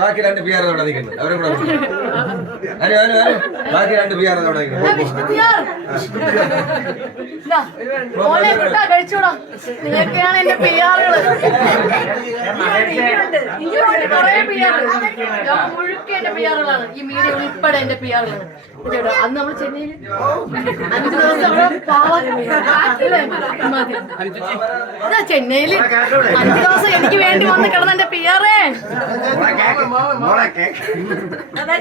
ബാക്കി രണ്ട് ബിയർ അവിടെ നിൽക്കുന്നു അവരെ കൂടെ ബാക്കി രണ്ട് ബിയർ അവിടെ. നിൽക്കുന്നു വിഷ്ണു പിയാർ മോനെ വിട്ടാ കഴിച്ചോടാ നിങ്ങൾക്കാണ് എന്റെ പിയാറുകൾ ഇനിയുണ്ട് കൊറേ പിയാറ് മുഴുക്ക എന്റെ പിയാറുകളാണ് ഈ മീഡിയ ഉൾപ്പെടെ എന്റെ പിയാറുകളാണ് ചേട്ടാ അന്ന് നമ്മൾ ചെന്നൈയിൽ അഞ്ചു ദിവസം അവിടെ ചെന്നൈയിൽ അഞ്ചു ദിവസം എനിക്ക് വേണ്ടി വന്ന് കിടന്ന എന്റെ പിയാറേ എന്റെ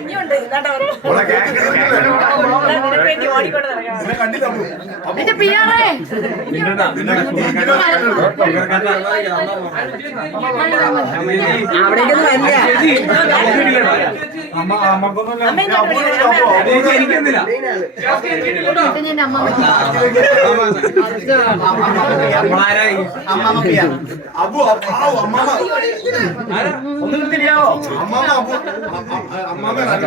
ഞാൻ അമ്മ അമ്മ അബു ഒന്ന് അബു നല്ലത് കേട്ടോ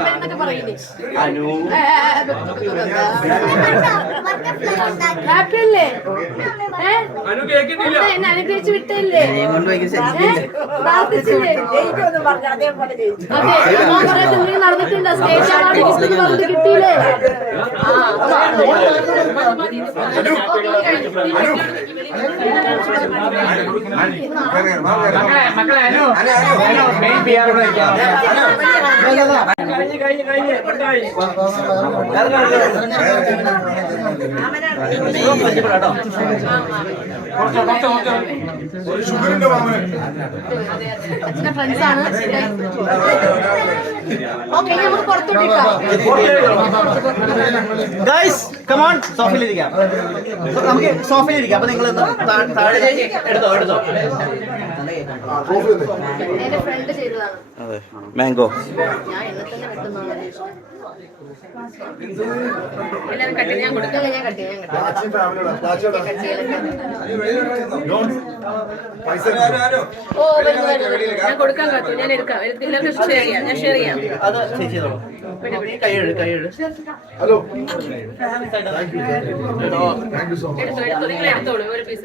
പറയില്ലേ ഹാപ്പി അല്ലേ ഏ? എന്താ എന്നെ അനുഗ്രഹിച്ച് വിട്ടല്ലേ? പ്രാർത്ഥിച്ചില്ലേ അതെ അമ്മ പറയാത്ത എന്തെങ്കിലും നടന്നിട്ടുണ്ടോ. ഗിഫ്റ്റ് പറഞ്ഞിട്ട് കിട്ടിയില്ലേ. മക്കളെ അനു. അനു. മെയിൻ പിയാർ ഇവിടെ വെക്കാം കഴിഞ്ഞ് കഴിഞ്ഞ് കഴിഞ്ഞ്. ഷുഗറിന്റെ ആണ് നമുക്ക് പുറത്തോട്ടിട്ടോ ഗൈസ് കമോൺ സോഫയിലിരിക്കാം. നമുക്ക് സോഫയിലിരിക്കാം. അപ്പൊ നിങ്ങൾ താഴെ എടുത്തോ എടുത്തോ. ട്രോഫി തന്നെ. എന്റെ ഫ്രണ്ട് ചെയ്തതാണ്. അതെ. മാംഗോ ഓ വരുന്നു വരുന്നു. ഞാൻ കൊടുക്കാൻ കാത്തു. ഞാൻ എടുക്കാം. എല്ലാവർക്കും ഷെയർ ചെയ്യാം. ഞാൻ ഷെയർ ചെയ്യാം. അത് ചേച്ചി ഹലോ എടുത്തോ എടുത്തോ. നിങ്ങൾ എടുത്തോളൂ. ഒരു പീസ്